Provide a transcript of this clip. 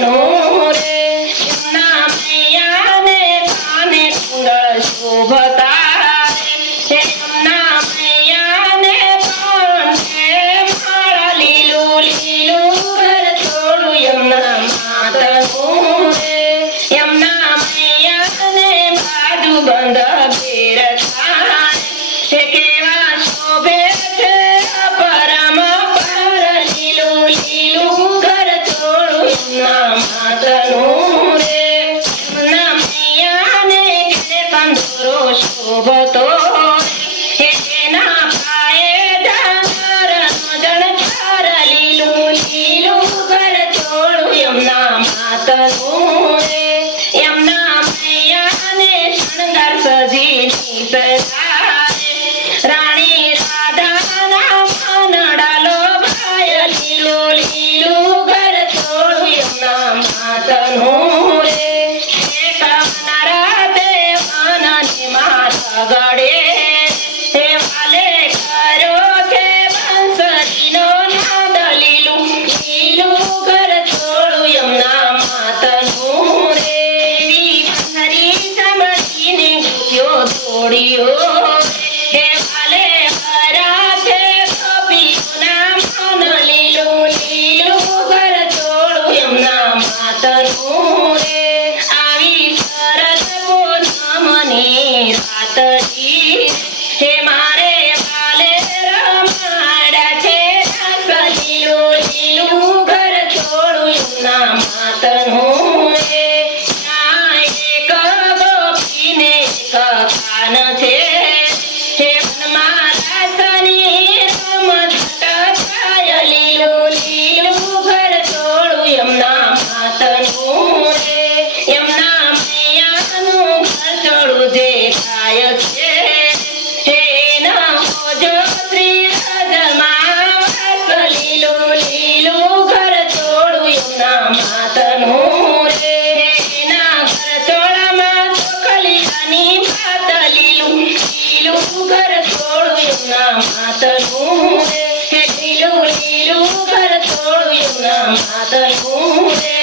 માતનું રે એમના મૈયાને કાને કુંડળ શોભતા રે એમના મૈયાને કાને માળા લીલું લીલું ઘર થોડું એમના માતનું રે એમના મૈયાને બાજુ બંધ ઘેરતા છે કેવા શોભે છે પરમ પર લીલું લીલું ઘર થોડું એમના માતનું રે એમના મૈયાને ઘેરે કંદોરો શોભતો એના પાયે ડાંગરનો જણકાર લીલું લીલું ઘર થોડું એમના માતનું રે એમના મૈયાને શણગાર સજીની સજા રાણી રાધાના માનડા લોભાય લીલું લીલું ઘર થોડું એમના માતનું રે કામનારા દેવાનાની માતા ગળે હે વાલે કર્યો છે બંસરીનો નાદ લીલું લીલું ઘર થોડું એમના માતનું રે બંસરી સાંભળીને ગોપ્યો દોડ્યો હે વાલે હરા છે ગોપીઓના મન લીલું લીલું ઘર થોડું એમના માતનું રે આવી શરદ પૂનમની રાતથી હે મારે વાલે રમાડા છે રાસ લીલું લીલું ઘર થોડું એમના માતનું રે ત્યાં એક ગોપીને એક કાન છે હે વનમાં રાસની રમઝટ થાય લીલું લીલું ઘર થોડું એમના માતનું રે એમના મૈયાનું ઘર થોડું દેખાય છે હે ના હોજો શ્રી રાજમાં વાસ લીલું લીલું ઘર થોડું એમના માતનું રે એના ઘર થોડામાં ચોખલિયાની ભાત લીલું લીલું ઘર થોડું એમના માતનું રે હે લીલું લીલું ઘર થોડું એમના માતનું રે